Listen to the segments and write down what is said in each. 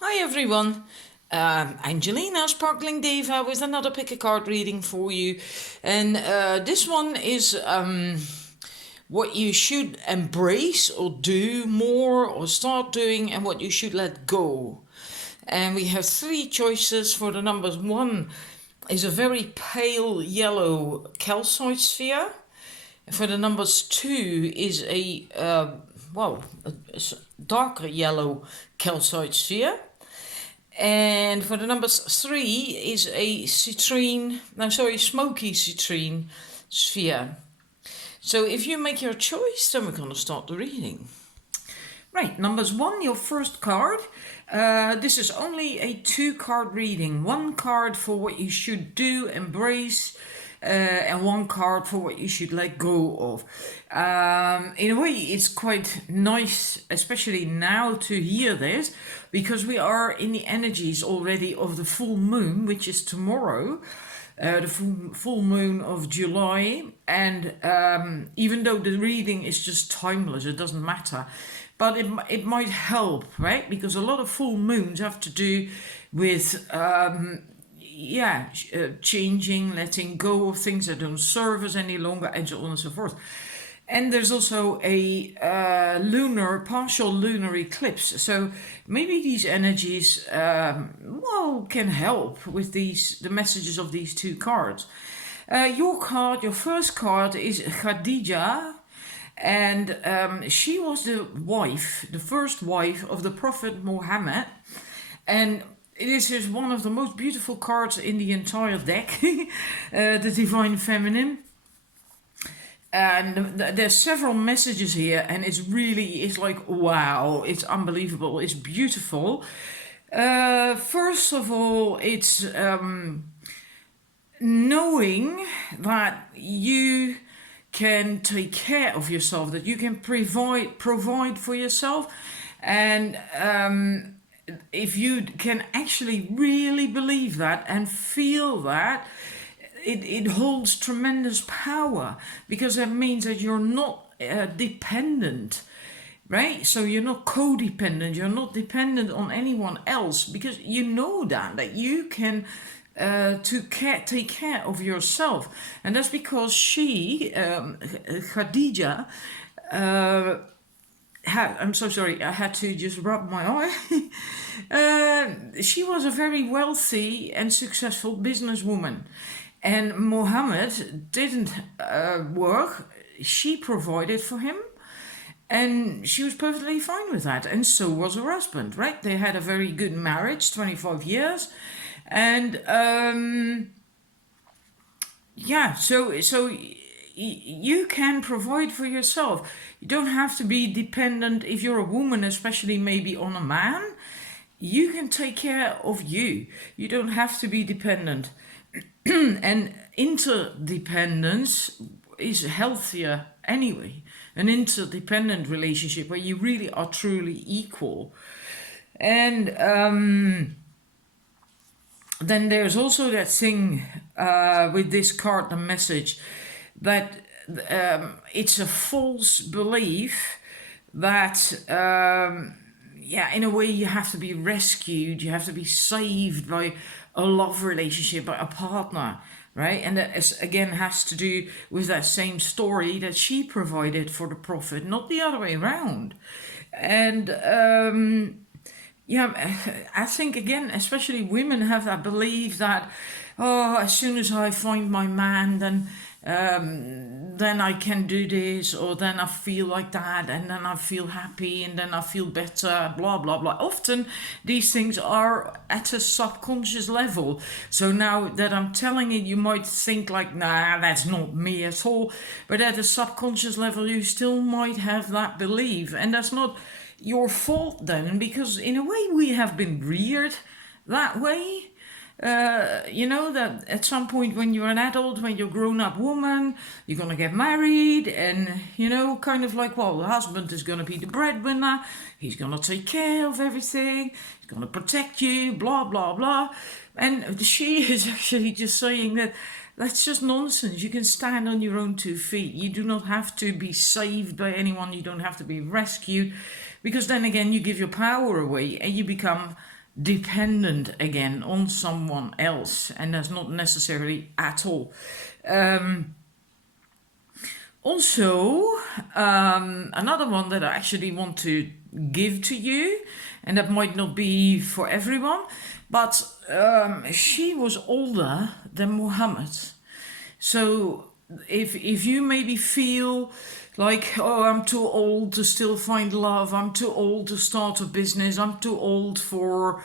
Hi everyone, Angelina Sparkling Diva with another pick a card reading for you. And this one is what you should embrace or do more or start doing, and what you should let go. And we have three choices for the numbers. One is a very pale yellow calcite sphere. For the numbers two is a darker yellow calcite sphere. And for the numbers three is a smoky citrine sphere. So if you make your choice, then we're going to start the reading. Right, numbers one, your first card. This is only a 2-card reading. 1 card for what you should do, embrace, and 1 card for what you should let go of. In a way, it's quite nice, especially now, to hear this, because we are in the energies already of the full moon, which is tomorrow. The full moon of July, and even though the reading is just timeless, it doesn't matter, but it might help, right? Because a lot of full moons have to do with changing, letting go of things that don't serve us any longer, and so on and so forth. And there's also a partial lunar eclipse. So maybe these energies, can help with the messages of these 2 cards. Your first card is Khadija. And she was the first wife of the Prophet Muhammad. And this is one of the most beautiful cards in the entire deck, the Divine Feminine. And there's several messages here, and it's like, wow, it's unbelievable, it's beautiful. First of all, it's knowing that you can take care of yourself, that you can provide for yourself, and if you can actually really believe that and feel that, it holds tremendous power, because that means that you're not dependent, right? So you're not codependent, you're not dependent on anyone else, because you know that you can take care of yourself. And that's because Khadija, I'm so sorry, I had to just rub my eye. She was a very wealthy and successful businesswoman. And Muhammad didn't work, she provided for him. And she was perfectly fine with that. And so was her husband, right? They had a very good marriage, 25 years. And so you can provide for yourself. You don't have to be dependent, if you're a woman, especially maybe on a man. You can take care of you. You don't have to be dependent. And interdependence is healthier anyway. An interdependent relationship where you really are truly equal. And then there's also that thing with this card, the message, that it's a false belief that in a way you have to be rescued, you have to be saved by a love relationship, by a partner, right? And that again has to do with that same story that she provided for the Prophet, not the other way around. And I think again, especially women have that belief that, as soon as I find my man, then I can do this, or then I feel like that, and then I feel happy, and then I feel better, blah, blah, blah. Often these things are at a subconscious level. So now that I'm telling it, you might think like, nah, that's not me at all. But at a subconscious level, you still might have that belief. And that's not your fault then, because in a way we have been reared that way. That at some point when you're an adult, when you're a grown-up woman, you're gonna get married, and kind of like, well, the husband is gonna be the breadwinner, he's gonna take care of everything, he's gonna protect you, blah blah blah. And she is actually just saying that that's just nonsense. You can stand on your own 2 feet. You do not have to be saved by anyone. You don't have to be rescued, because then again you give your power away and you become dependent again on someone else, and that's not necessarily at all. Um, Also, another one that I actually want to give to you, and that might not be for everyone, but she was older than Muhammad. So if you maybe feel like, oh, I'm too old to still find love, I'm too old to start a business, I'm too old for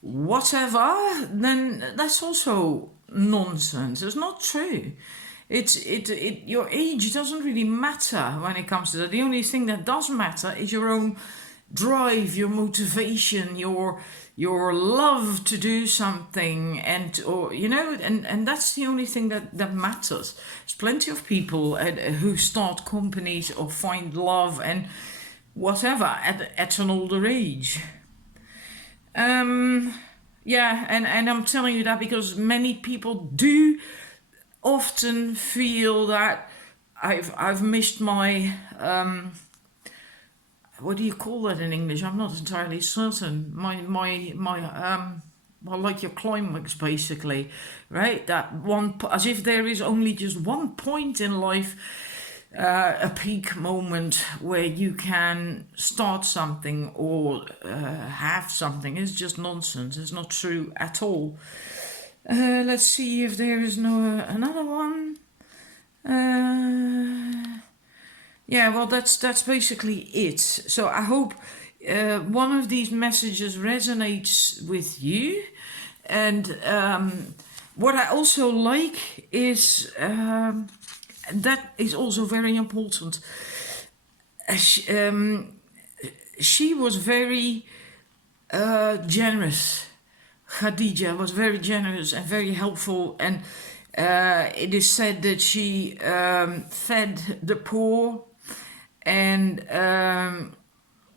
whatever, then that's also nonsense. It's not true. Your age doesn't really matter when it comes to that. The only thing that does matter is your own drive, your motivation, your love to do something, and or and that's the only thing that matters. There's plenty of people who start companies or find love and whatever at an older age. Yeah, and I'm telling you that because many people do often feel that I've missed my what do you call that in English? I'm not entirely certain. Well, like your climax, basically, right? That one, as if there is only just one point in life, a peak moment where you can start something or have something. It's just nonsense. It's not true at all. Let's see if there is another one. Yeah, well, that's basically it. So I hope one of these messages resonates with you. And what I also like is that is also very important. She was very generous. Khadija was very generous and very helpful, and it is said that she fed the poor, and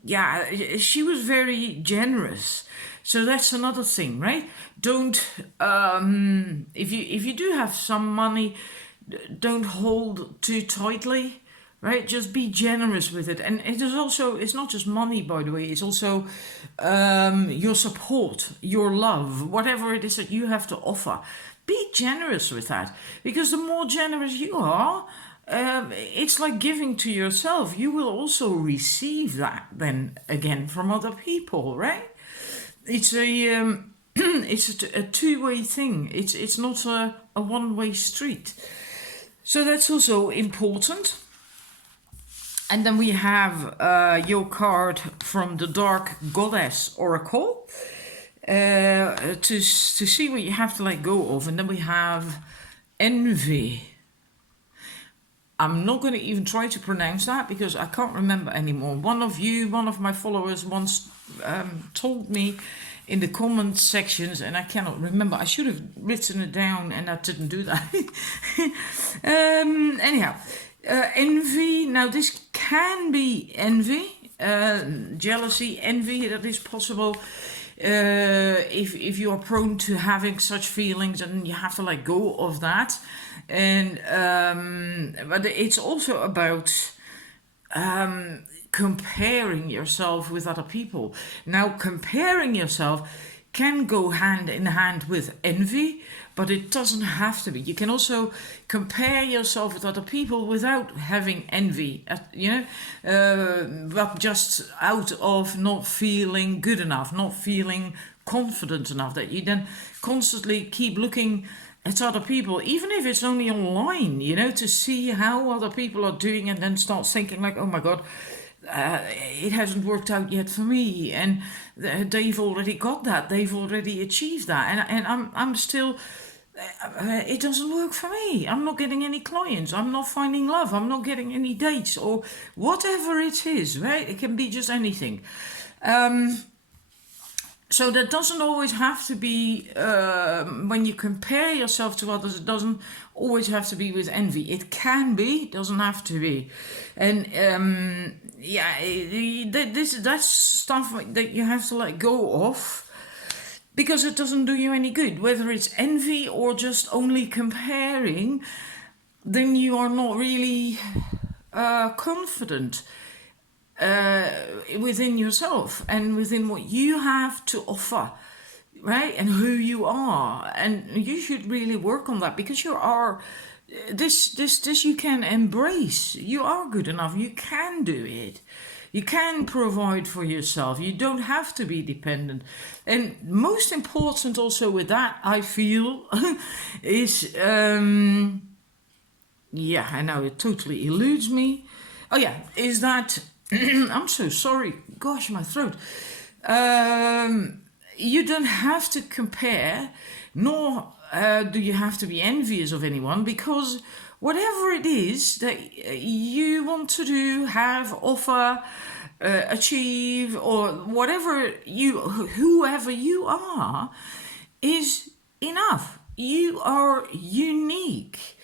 yeah, she was very generous. So that's another thing, right? Don't if you do have some money, don't hold too tightly, right? Just be generous with it. And it is also, it's not just money, by the way, it's also your support, your love, whatever it is that you have to offer. Be generous with that, because the more generous you are, it's like giving to yourself. You will also receive that then again from other people, right? It's a it's a two-way thing. It's not a one-way street. So that's also important. And then we have your card from the Dark Goddess Oracle to see what you have to let go of. And then we have envy. I'm not going to even try to pronounce that because I can't remember anymore. One of my followers once told me in the comment sections, and I cannot remember. I should have written it down, and I didn't do that. Anyhow, envy. Now, this can be envy, jealousy, envy. That is possible. If you are prone to having such feelings, and you have to let go of that. And but it's also about comparing yourself with other people. Now, comparing yourself can go hand in hand with envy, but it doesn't have to be. You can also compare yourself with other people without having envy, but just out of not feeling good enough, not feeling confident enough, that you then constantly keep looking at other people, even if it's only online, to see how other people are doing, and then start thinking like, oh my God, it hasn't worked out yet for me, and they've already got that, they've already achieved that, and I'm still, it doesn't work for me. I'm not getting any clients, I'm not finding love, I'm not getting any dates, or whatever it is, right? It can be just anything. So that doesn't always have to be, when you compare yourself to others, it doesn't always have to be with envy. It can be, doesn't have to be. And that's stuff that you have to let go of, because it doesn't do you any good. Whether it's envy or just only comparing, then you are not really confident. within yourself and within what you have to offer, right? And who you are. And you should really work on that, because you are this you can embrace. You are good enough. You can do it. You can provide for yourself. You don't have to be dependent. And most important also with that, I feel, is yeah, I know it totally eludes me. Oh yeah, is that I'm so sorry. Gosh, my throat. You don't have to compare, nor do you have to be envious of anyone, because whatever it is that you want to do, have, offer, achieve, or whatever whoever you are, is enough. You are unique.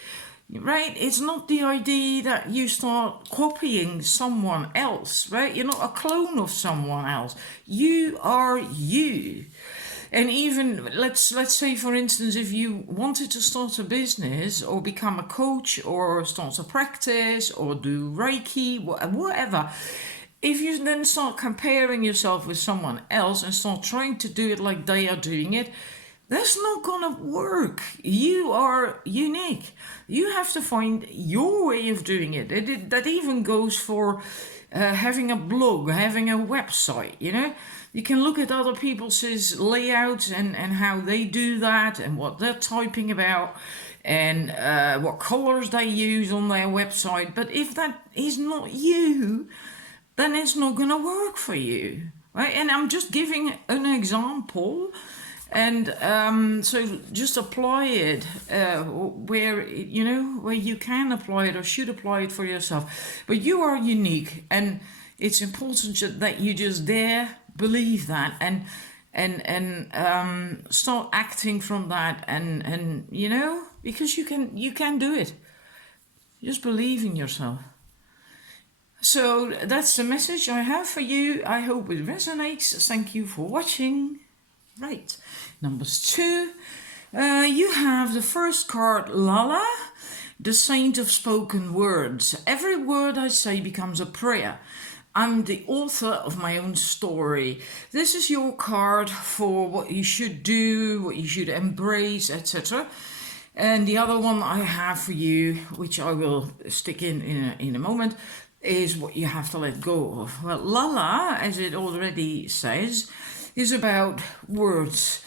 Right? It's not the idea that you start copying someone else, right? You're not a clone of someone else. You are you. And even let's say, for instance, if you wanted to start a business or become a coach or start a practice or do Reiki, whatever, if you then start comparing yourself with someone else and start trying to do it like they are doing it, that's not gonna work. You are unique. You have to find your way of doing it. That even goes for having a blog, having a website, you know. You can look at other people's layouts and how they do that and what they're typing about and what colors they use on their website. But if that is not you, then it's not gonna work for you, right? And I'm just giving an example. And so just apply it where you can apply it or should apply it for yourself. But you are unique, and it's important that you just dare believe that and start acting from that, and because you can do it. Just believe in yourself. So that's the message I have for you. I hope it resonates. Thank you for watching. Right, numbers 2. You have the first card, Lala, the saint of spoken words. Every word I say becomes a prayer. I'm the author of my own story. This is your card for what you should do, what you should embrace, etc. And the other one I have for you, which I will stick in a moment, is what you have to let go of. Well, Lala, as it already says, is about words.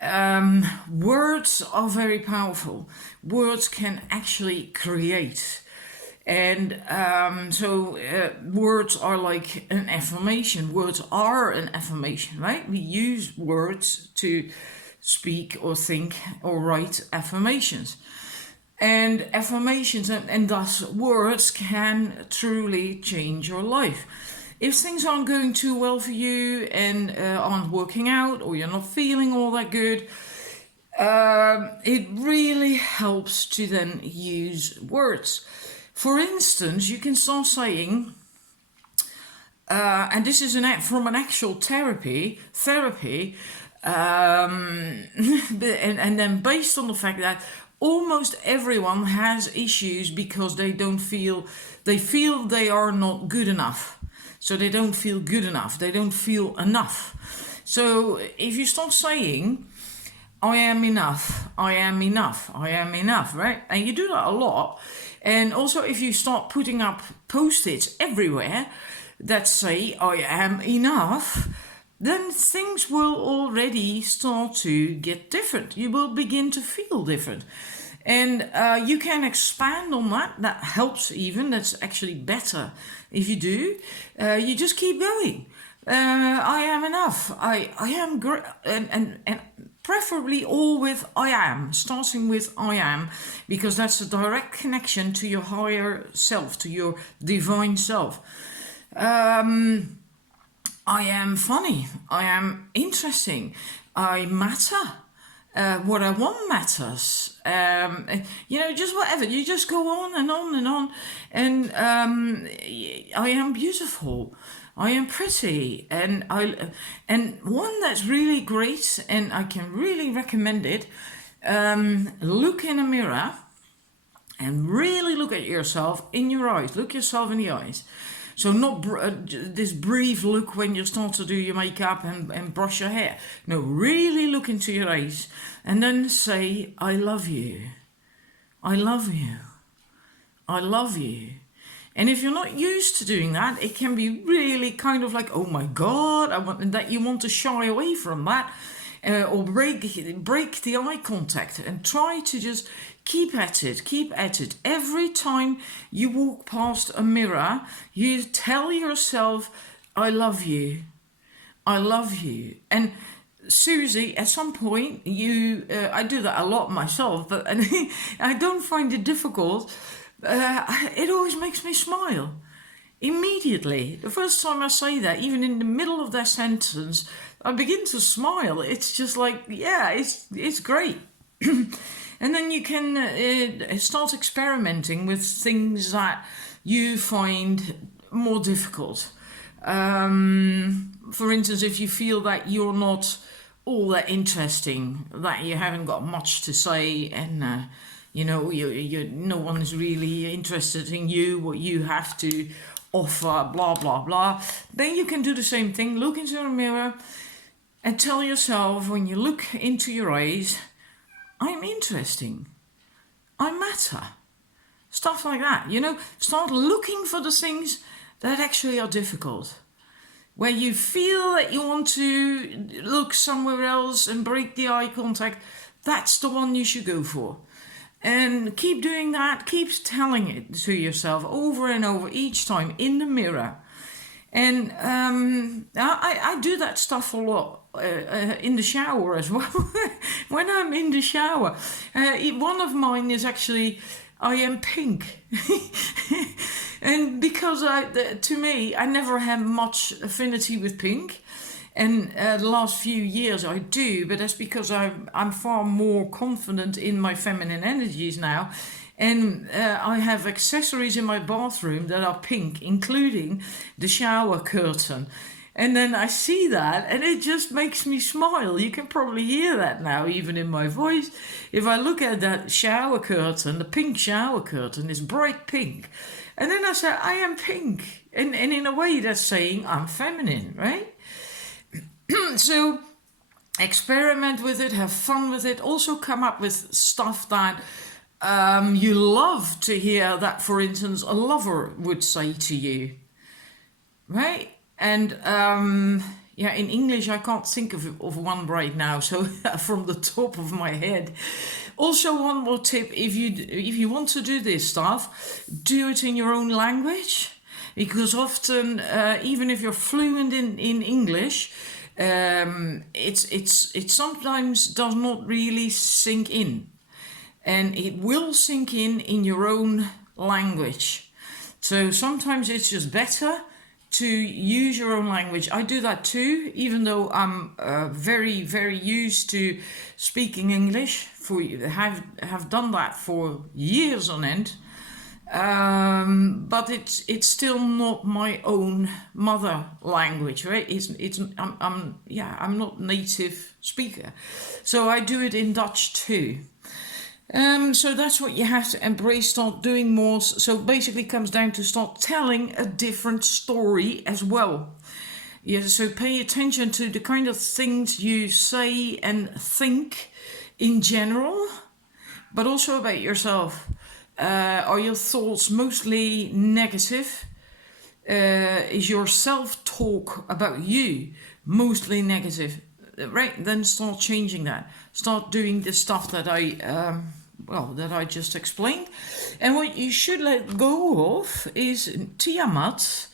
Words are very powerful. Words can actually create. And so words are like an affirmation. Words are an affirmation, right? We use words to speak or think or write affirmations. And affirmations and thus words can truly change your life. If things aren't going too well for you and aren't working out, or you're not feeling all that good, it really helps to then use words. For instance, you can start saying, and this is from an actual therapy, and then based on the fact that almost everyone has issues because they feel they are not good enough. So they don't feel good enough. They don't feel enough. So if you start saying, I am enough, I am enough, I am enough, right? And you do that a lot. And also if you start putting up post-its everywhere that say, I am enough, then things will already start to get different. You will begin to feel different. And you can expand on that. That helps even. That's actually better if you do. You just keep going. I am enough. I am great. And preferably all with I am. Starting with I am. Because that's a direct connection to your higher self. To your divine self. I am funny. I am interesting. I matter. What I want matters. Just whatever. You just go on and on and on. And I am beautiful. I am pretty. And one that's really great, and I can really recommend it. Look in a mirror and really look at yourself in your eyes. Look yourself in the eyes. So not this brief look when you start to do your makeup and brush your hair. No, really look into your eyes and then say, I love you. I love you. I love you. And if you're not used to doing that, it can be really kind of like, oh my God, that you want to shy away from that. Or break the eye contact and try to just keep at it. Every time you walk past a mirror, you tell yourself, I love you. I love you. And seriously, at some point, I do that a lot myself, but I don't find it difficult. It always makes me smile. Immediately, the first time I say that, even in the middle of that sentence, I begin to smile. It's just like, yeah, it's great. And then you can start experimenting with things that you find more difficult. For instance, if you feel that you're not all that interesting, that you haven't got much to say, and no one is really interested in you, what you have to offer, blah blah blah, then you can do the same thing. Look into the mirror and tell yourself, when you look into your eyes, I'm interesting, I matter. Stuff like that, start looking for the things that actually are difficult. Where you feel that you want to look somewhere else and break the eye contact, that's the one you should go for. And keep doing that, keep telling it to yourself over and over each time in the mirror. And I do that stuff a lot in the shower as well. When I'm in the shower, one of mine is actually, I am pink. And because to me, I never had much affinity with pink. And the last few years I do, but that's because I'm far more confident in my feminine energies now. And I have accessories in my bathroom that are pink, including the shower curtain. And then I see that and it just makes me smile. You can probably hear that now, even in my voice. If I look at that shower curtain, the pink shower curtain is bright pink. And then I say, I am pink. And in a way that's saying I'm feminine, right? So experiment with it, have fun with it. Also come up with stuff that you love to hear that, for instance, a lover would say to you, right? And in English I can't think of one right now, so from the top of my head. Also, one more tip: if you want to do this stuff, do it in your own language, because often, even if you're fluent in English, it sometimes does not really sink in. And it will sink in your own language. So sometimes it's just better to use your own language. I do that too, even though I'm very, very used to speaking English. Have done that for years on end. But it's still not my own mother language, right? I'm not native speaker, so I do it in Dutch too. So that's what you have to embrace, start doing more. So basically it comes down to start telling a different story as well. Yeah, so pay attention to the kind of things you say and think in general, but also about yourself. Are your thoughts mostly negative? Is your self-talk about you mostly negative? Right, then start changing that. Start doing the stuff that I just explained. And what you should let go of is Tiamat,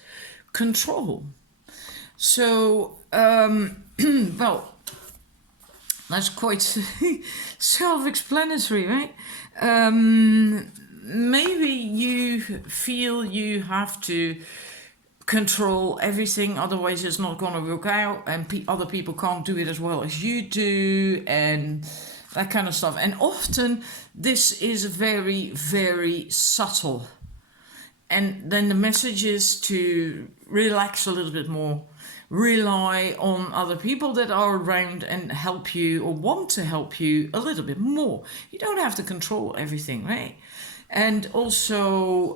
control. So, well, that's quite self-explanatory, right? Maybe you feel you have to control everything, otherwise it's not going to work out, and other people can't do it as well as you do, and that kind of stuff. And often this is very, very subtle. And then the message is to relax a little bit more, rely on other people that are around and help you or want to help you a little bit more. You don't have to control everything, right? And also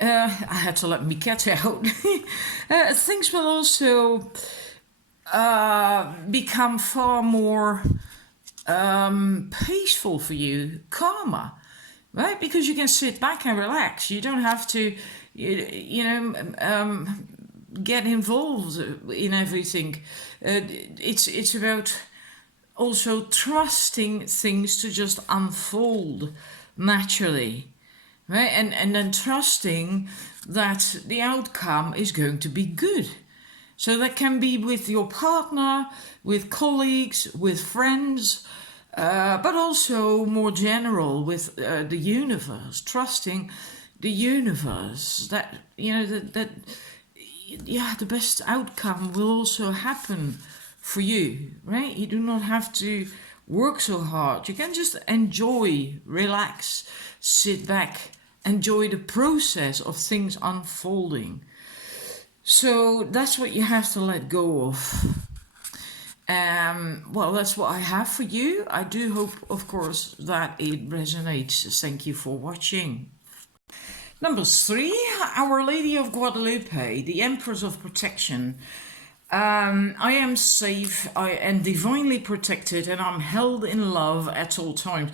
I had to let my cat out. Things will also become far more peaceful for you, calmer, right? Because you can sit back and relax. You don't have to, get involved in everything. It's about also trusting things to just unfold naturally, right? And then trusting that the outcome is going to be good. So that can be with your partner, with colleagues, with friends, but also more general with the universe, trusting the universe that, that the best outcome will also happen for you, right? You do not have to work so hard. You can just enjoy, relax, sit back, enjoy the process of things unfolding. So that's what you have to let go of. Well, that's what I have for you. I do hope, of course, that it resonates. Thank you for watching. Number 3, Our Lady of Guadalupe, the Empress of Protection. I am safe, I am divinely protected, and I'm held in love at all times.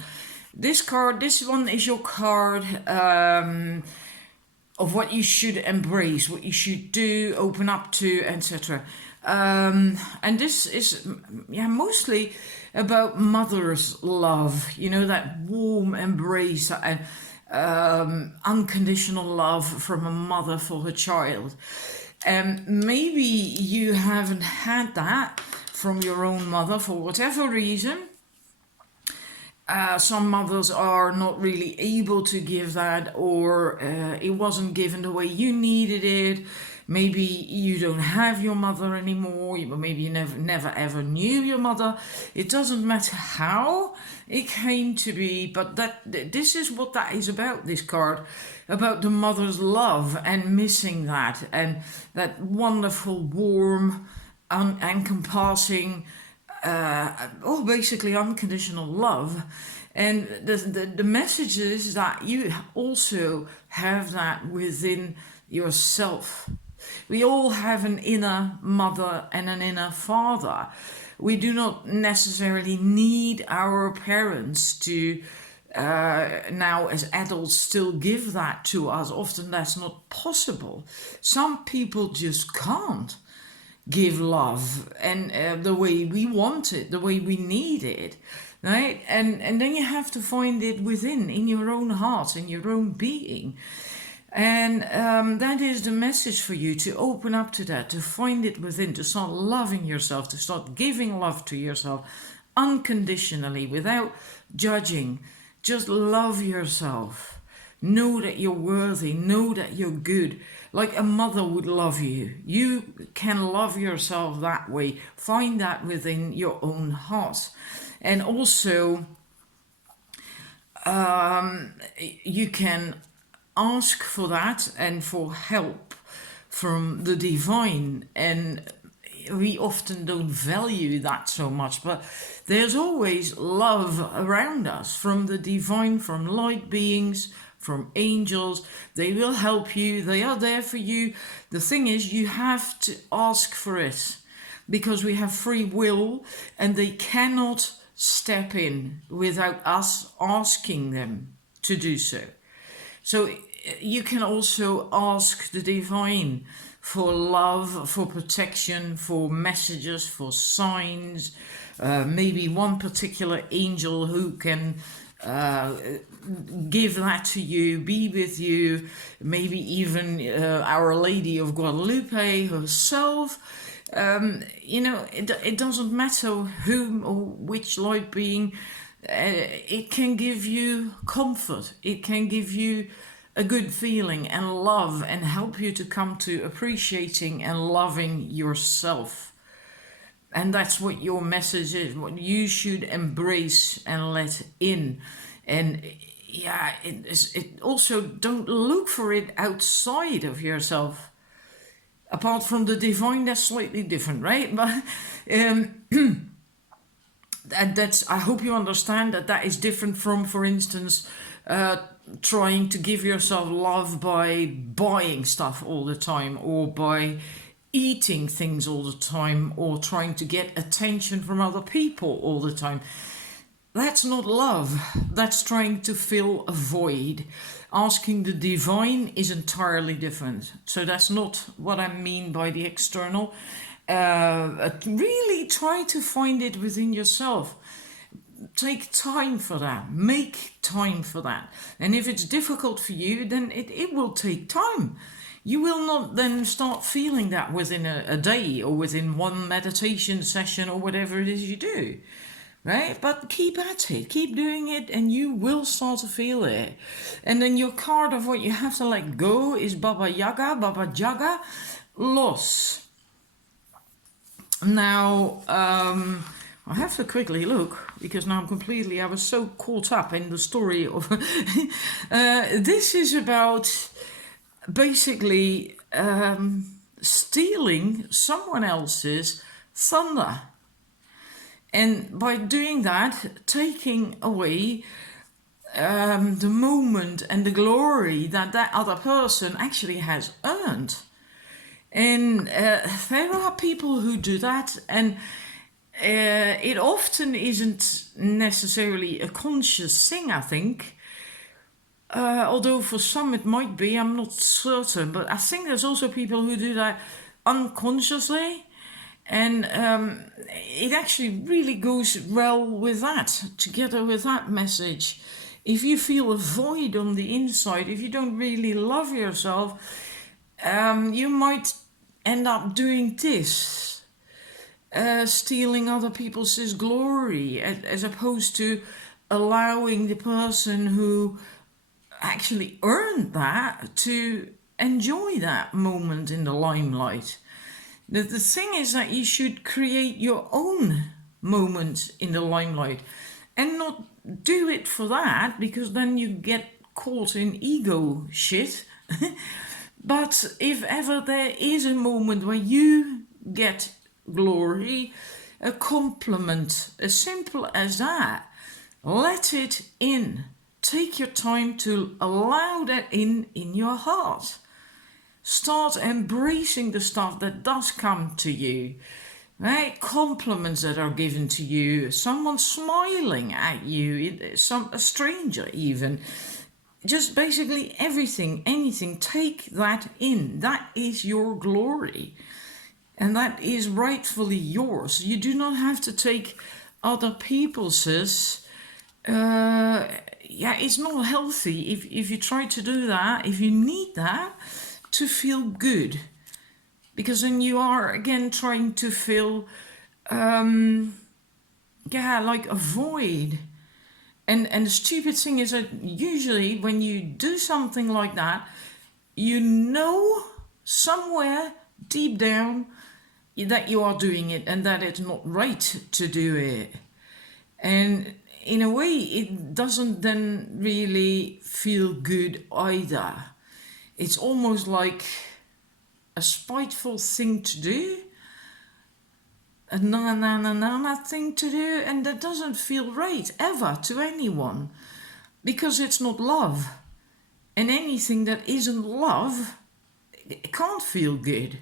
This one is your card of what you should embrace, what you should do, open up to, etc. And this is mostly about mother's love, that warm embrace and unconditional love from a mother for her child. And maybe you haven't had that from your own mother for whatever reason. Some mothers are not really able to give that, or it wasn't given the way you needed it. Maybe you don't have your mother anymore. Maybe you never ever knew your mother. It doesn't matter how it came to be, but this is what that is about, this card, about the mother's love and missing that, and that wonderful, warm, encompassing, basically unconditional love. And the message is that you also have that within yourself. We all have an inner mother and an inner father. We do not necessarily need our parents to now as adults still give that to us. Often that's not possible. Some people just can't give love and the way we want it, the way we need it, right? And then you have to find it within, in your own heart, in your own being. And that is the message for you, to open up to that, to find it within, to start loving yourself, to start giving love to yourself unconditionally, without judging. Just love yourself. Know that you're worthy. Know that you're good. Like a mother would love you. You can love yourself that way. Find that within your own heart. And also, you can ask for that and for help from the divine. And we often don't value that so much, but there's always love around us from the divine, from light beings, from angels. They will help you. They are there for you. The thing is, you have to ask for it, because we have free will and they cannot step in without us asking them to do so. So you can also ask the divine for love, for protection, for messages, for signs. Maybe one particular angel who can give that to you, be with you. Maybe even Our Lady of Guadalupe herself. It doesn't matter whom or which light being. It can give you comfort. It can give you a good feeling and love, and help you to come to appreciating and loving yourself. And that's what your message is, what you should embrace and let in. And it also, don't look for it outside of yourself. Apart from the divine, that's slightly different, right? But that's, I hope you understand that is different from, for instance, trying to give yourself love by buying stuff all the time, or by eating things all the time, or trying to get attention from other people all the time. That's not love. That's trying to fill a void. Asking the divine is entirely different. So that's not what I mean by the external. Really try to find it within yourself. Take time for that. Make time for that. And if it's difficult for you, then it will take time. You will not then start feeling that within a day, or within one meditation session, or whatever it is you do. Right? But keep at it, keep doing it, and you will start to feel it. And then your card of what you have to let go is Baba Yaga, loss. Now, I have to quickly look, because now I was so caught up in the story of... this is about basically stealing someone else's thunder. And by doing that, taking away the moment and the glory that other person actually has earned. And there are people who do that, and it often isn't necessarily a conscious thing, I think. Although for some it might be, I'm not certain. But I think there's also people who do that unconsciously. And it actually really goes well with that, together with that message. If you feel a void on the inside, if you don't really love yourself, you might end up doing this, stealing other people's glory, as opposed to allowing the person who actually earned that to enjoy that moment in the limelight. The thing is that you should create your own moment in the limelight, and not do it for that, because then you get caught in ego shit. But if ever there is a moment where you get glory, a compliment, as simple as that, let it in. Take your time to allow that in your heart. Start embracing the stuff that does come to you, right? Compliments that are given to you, someone smiling at you, a stranger even. Just basically everything, anything, take that in. That is your glory. And that is rightfully yours. You do not have to take other people's. It's not healthy if you try to do that, if you need that to feel good, because then you are again trying to fill like a void. And the stupid thing is that usually when you do something like that, you know somewhere deep down that you are doing it and that it's not right to do it. And in a way it doesn't then really feel good either. It's almost like a spiteful thing to do, a na thing to do, and that doesn't feel right ever to anyone, because it's not love. And anything that isn't love, it can't feel good.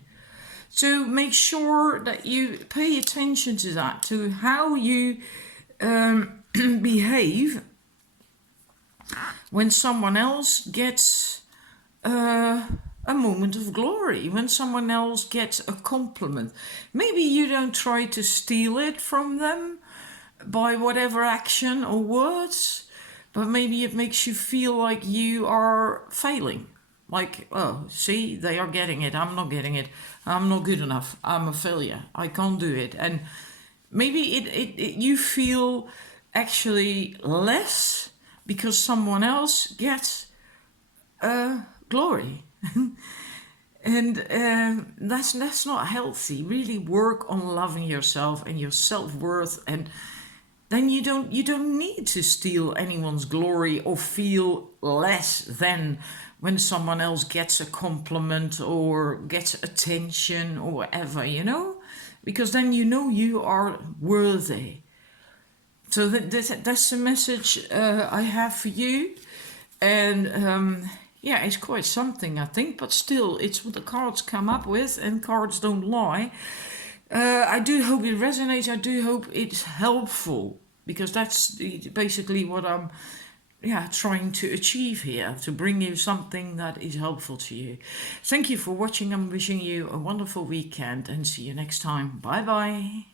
So make sure that you pay attention to that, to how you behave when someone else gets a moment of glory, when someone else gets a compliment. Maybe you don't try to steal it from them by whatever action or words, but maybe it makes you feel like you are failing. Like, oh, see, they are getting it, I'm not getting it, I'm not good enough, I'm a failure, I can't do it. And maybe you feel actually less because someone else gets glory. And that's not healthy. Really work on loving yourself and your self-worth, and then you don't need to steal anyone's glory or feel less than when someone else gets a compliment or gets attention or whatever, because then you are worthy. So that's the message I have for you. And yeah, it's quite something, I think, but still, it's what the cards come up with, and cards don't lie. I do hope it resonates. I do hope it's helpful, because that's basically what I'm trying to achieve here, to bring you something that is helpful to you. Thank you for watching. I'm wishing you a wonderful weekend and see you next time. Bye bye.